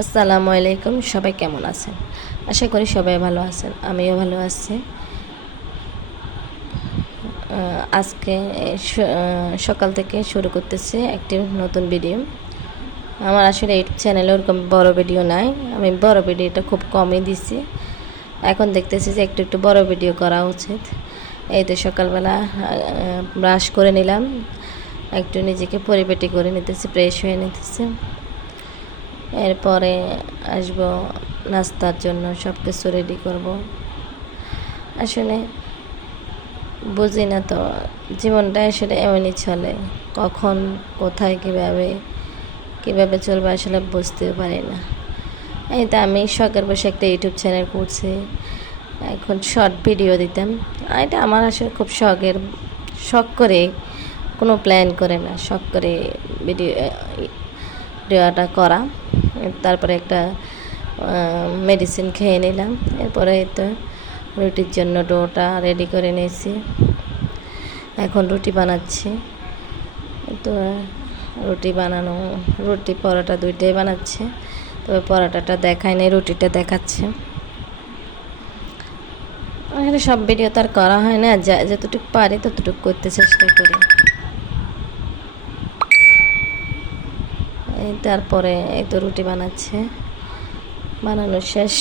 আসসালামু আলাইকুম, সবাই কেমন আছেন? আশা করি সবাই ভালো আছেন, আমিও ভালো আছি। আজকে সকাল থেকে শুরু করতেছি একটি নতুন ভিডিও আমার আসলে এই চ্যানেলে ওরকম বড় ভিডিও নাই, আমি বড় ভিডিওটা খুব কমই দিছি। এখন দেখতেছি যে একটু একটু বড় ভিডিও করা উচিত। এই তো সকালবেলা ব্রাশ করে নিলাম, একটু নিজেকে পরিপাটি করে নিতেছি ফ্রেশ হয়ে নিতেছি। এরপরে আসব নাস্তার জন্য সব কিছু রেডি করব। আসলে বুঝি না তো, জীবনটা আসলে এমনই চলে। কখন, কোথায়, কীভাবে কীভাবে চলবে আসলে বুঝতেও পারি না। এই তো আমি শখের বসে একটা ইউটিউব চ্যানেল করছি। এখন শর্ট ভিডিও দিতাম। এটা আমার আসলে খুব শখের, শখ করে কোনো প্ল্যান করে না, শখ করে ভিডিও ভিডিওটা করা। তারপরে একটা মেডিসিন খেয়ে নিলাম। এরপরে তো রুটির জন্য ডোটা রেডি করে নিয়েছি। এখন রুটি বানাচ্ছি। তো রুটি বানানো, রুটি পরোটা দুইটাই বানাচ্ছে। তবে পরোটাটা দেখায় নেই, রুটিটা দেখাচ্ছে। আসলে সব ভিডিও তো আর করা হয় না। যা, যতটুকু পারি ততটুকু করতে চেষ্টা করি এই তারপরে এই তো রুটি বানাচ্ছে। বানানো শেষ।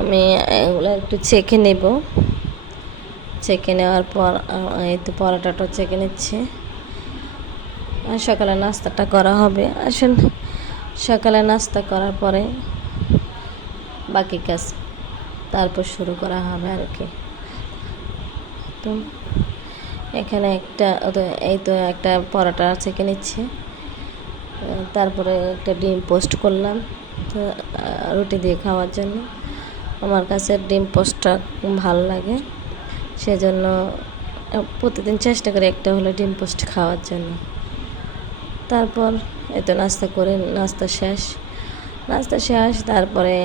আমি এগুলো একটু চেখে নেব। চেখে নেওয়ার পর, এই তো পরোটাটা চেখে নিচ্ছে। আর সকালে নাস্তাটা করা হবে। আসুন, সকালে নাস্তা করার পরে বাকি কাজ তারপর শুরু করা হবে আর কি। তো এখানে একটা, এই তো একটা পরোটা চেকে নিচ্ছি। তারপরে একটা ডিম পোস্ট করলাম রুটি দিয়ে খাওয়ার জন্য। আমার কাছে ডিম পোস্টটা ভালো লাগে, সেজন্য প্রতিদিন চেষ্টা করি একটা হলে ডিম পোস্ট খাওয়ার জন্য। তারপর এত নাস্তা করে, নাস্তা শেষ। নাস্তা শেষ, তারপরে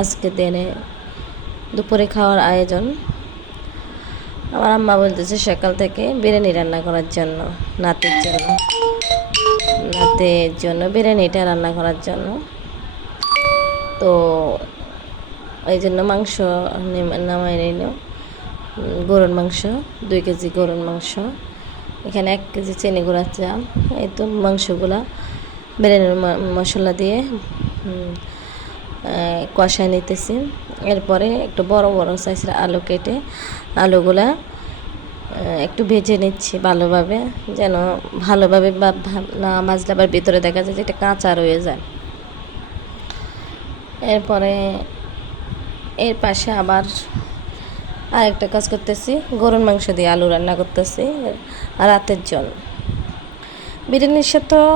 আজকে দিনে দুপুরে খাওয়ার আয়োজন। আমার আম্মা বলতেছে সকাল থেকে বিরিয়ানি রান্না করার জন্য, নাতির জন্য। নাতের জন্য বিরিয়ানিটা রান্না করার জন্য। তো এই জন্য মাংস নেম- নামাই নিল। গরুর মাংস, দুই কেজি গরুর মাংস। এখানে এক কেজি চিনি গুঁড়া চাল। এই তো মাংসগুলা বিরিয়ানির মশলা দিয়ে কষায় নিতেছি। এরপরে একটু বড় বড় সাইজের আলু কেটে আলুগুলা একটু ভেজে নিচ্ছি ভালোভাবে, যেন ভালোভাবে না ভাজলে আবার ভিতরে দেখা যায় যে এটা কাঁচা রয়ে যায়। এরপরে এর পাশে আবার আরেকটা কাজ করতেছি, গরুর মাংস দিয়ে আলু রান্না করতেছি রাতের জল। বিরিয়ানির সাথেও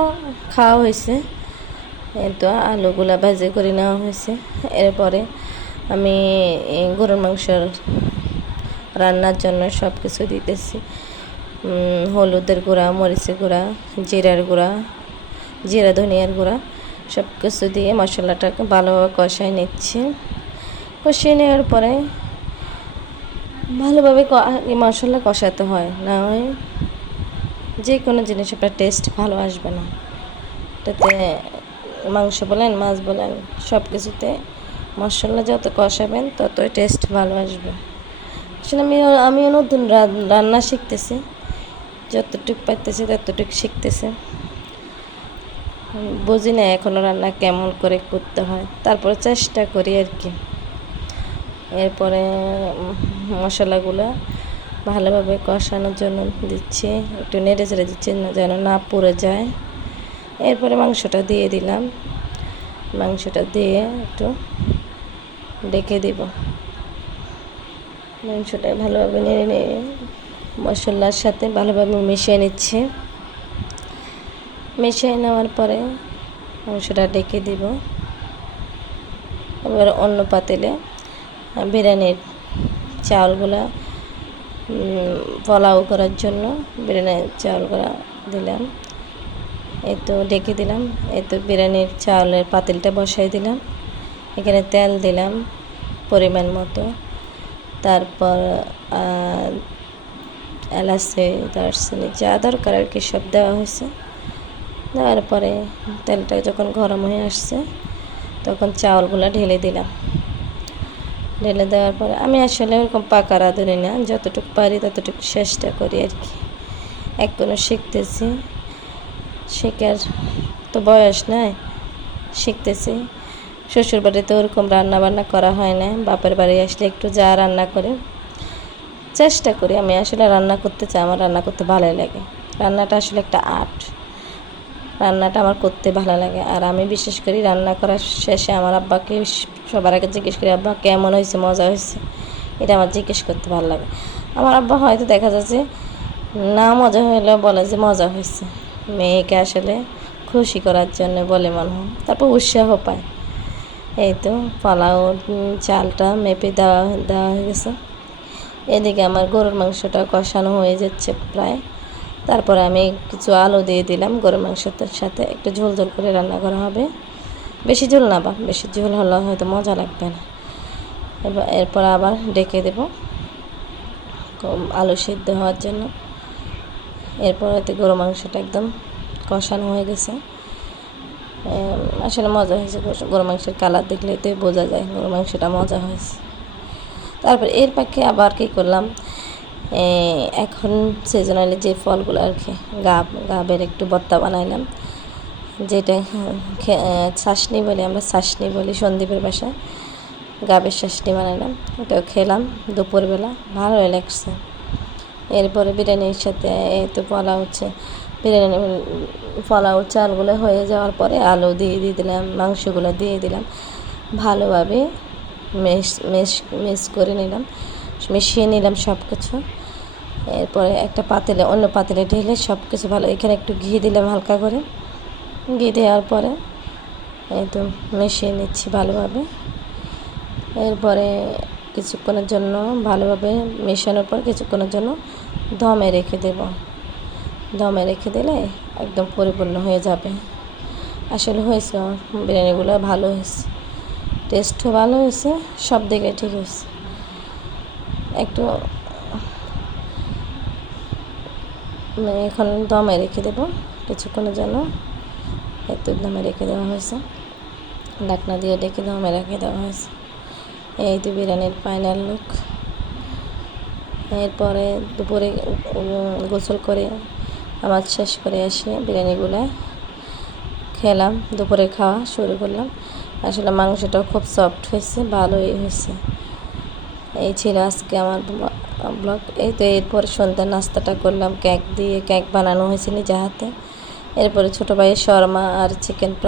খাওয়া হয়েছে তো আলুগুলা ভাজে করে নেওয়া হয়েছে। এরপরে আমি গরুর মাংসর রান্নার জন্য সব কিছু দিতেছি হলুদের গুঁড়া, মরিচের গুঁড়া, জিরার গুঁড়া, জিরা, ধনিয়ার গুঁড়া সব কিছু দিয়ে মশলাটাকে ভালোভাবে কষাই নিচ্ছি। কষিয়ে নেওয়ার পরে ভালোভাবে মশলা কষাতে হয়, না হয় যে কোনো জিনিস আপনার টেস্ট ভালো আসবে না। এটাতে মাংস বলেন, মাছ বলেন সব কিছুতে মশলা যত কষাবেন ততই টেস্ট ভালো আসবে। আসলে আমি আমিও নতুন রান্না শিখতেছি। যতটুকু পাইতেছি ততটুকু শিখতেছি। বুঝি না এখনও রান্না কেমন করে করতে হয়। তারপরে চেষ্টা করি আর কি। এরপরে মশলাগুলো ভালোভাবে কষানোর জন্য দিচ্ছি। একটু নেড়ে চেড়ে দিচ্ছি যেন না পুড়ে যায়। এরপরে মাংসটা দিয়ে দিলাম। মাংসটা দিয়ে একটু ডেকে দিব। মাংসটা ভালোভাবে নেড়ে নেড়ে মশলার সাথে ভালোভাবে মিশিয়ে নিচ্ছে। মিশিয়ে নেওয়ার পরে মাংসটা ডেকে দিব। এবার অন্য পাতিলে বিরিয়ানির চাউলগুলা পোলাও করার জন্য বিরিয়ানির চাউলগুলা দিলাম। এই তো ডেকে দিলাম। এই তো বিরিয়ানির চাউলের পাতিলটা বসাই দিলাম। এখানে তেল দিলাম পরিমাণ মতো। তারপর এলাচি দারচিনি যা দরকার আর কি সব দেওয়া হয়েছে। দেওয়ার পরে তেলটা যখন গরম হয়ে আসছে, তখন চাউলগুলো ঢেলে দিলাম। ঢেলে দেওয়ার পরে আমি আসলে ওরকম পাকা রাঁধুনি না, যতটুকু পারি ততটুকু চেষ্টা করি আর কি। এখনও শিখতেছি। শেখার তো বয়স নাই, শিখতেছি। শ্বশুর বাড়িতে ওরকম রান্না বান্না করা হয় না। বাপের বাড়ি আসলে একটু যা রান্না করে, চেষ্টা করি। আমি আসলে রান্না করতে চাই, আমার রান্না করতে ভালো লাগে। রান্নাটা আসলে একটা আর্ট। রান্নাটা আমার করতে ভালো লাগে। আর আমি বিশেষ করি রান্না করার শেষে আমার আব্বাকে সবার আগে জিজ্ঞেস করি, আব্বা, কেমন হয়েছে? মজা হয়েছে? এটা আমার জিজ্ঞেস করতে ভালো লাগে। আমার আব্বা হয়তো দেখা যাচ্ছে না মজা হলেও বলে যে মজা হয়েছে। মেয়েকে আসলে খুশি করার জন্য বলে মনে হয়। তারপর উৎসাহ পায়। এই তো পোলাও চালটা মেপে দেওয়া দেওয়া হয়ে গেছে। এদিকে আমার গরুর মাংসটা কষানো হয়ে যাচ্ছে প্রায়। তারপরে আমি কিছু আলু দিয়ে দিলাম গরুর মাংসটার সাথে। একটু ঝোল ঝোল করে রান্না করা হবে। বেশি ঝোল না বা, বেশি ঝোল হলে হয়তো মজা লাগবে না। এবার, এরপর আবার ডেকে দেব আলু সিদ্ধ হওয়ার জন্য। এরপর হয়তো গরু মাংসটা একদম কষানো হয়ে গেছে। আসলে মজা হয়েছে গরু- মাংসের কালার দেখলেই তো বোঝা যায় গরু মাংসটা মজা হয়েছে। তারপর এর পাখে আবার কী করলাম? এখন সিজনালি যে ফলগুলো আর কি, গাব, গাবের একটু ভর্তা বানাইলাম। যেটা চাশনি বলি, আমরা চাশনি বলি সন্দীপের বাসায়। গাবের চাশনি বানাইলাম, ওটাও খেলাম দুপুরবেলা, ভালোই লাগছে। এরপরে বিরিয়ানির সাথে এই তো বলা হচ্ছে বিরিয়ানি চালগুলো হয়ে যাওয়ার পরে আলু দিয়ে দিয়ে দিলাম, মাংসগুলো দিয়ে দিলাম। ভালোভাবে মেশ মেশ মিক্স করে নিলাম, মিশিয়ে নিলাম সব কিছু এরপরে একটা পাতিলে, অন্য পাতিলে ঢেলে সব কিছু ভালো, এখানে একটু ঘি দিলাম হালকা করে। ঘি দেওয়ার পরে এই তো মিশিয়ে নিচ্ছি ভালোভাবে। এরপরে কিছুক্ষণের জন্য ভালোভাবে মেশানোর পর কিছুক্ষণের জন্য দমে রেখে দেব। দমে রেখে দিলে একদম পরিপূর্ণ হয়ে যাবে। আসলে হয়েছে বিরিয়ানিগুলো ভালো হয়েছে। টেস্টও ভালো হয়েছে, সব দিকে ঠিক হয়েছে। একটু মানে এখন দমে রেখে দেবো, কিছুক্ষণের জন্য একটু দমে রেখে দেওয়া হয়েছে। ডাকনা দিয়ে ডেকে দমে রেখে দেওয়া হয়েছে। এই তো বিরিয়ানির ফাইনাল লুক এরপরে দুপুরে গোসল করে আমার শেষ করে এসে বিরিয়ানিগুলো খেলাম, দুপুরে খাওয়া শুরু করলাম। আসলে মাংসটাও খুব সফট হয়েছে, ভালোই হয়েছে। এই ছিল আজকে আমার ব্লগ এই তো এরপরে সন্ধ্যা নাস্তাটা করলাম কেক দিয়ে কেক বানানো হয়েছে নিজে হাতে। এরপরে ছোটো ভাইয়ের শর্মা আর চিকেন ফ্রাই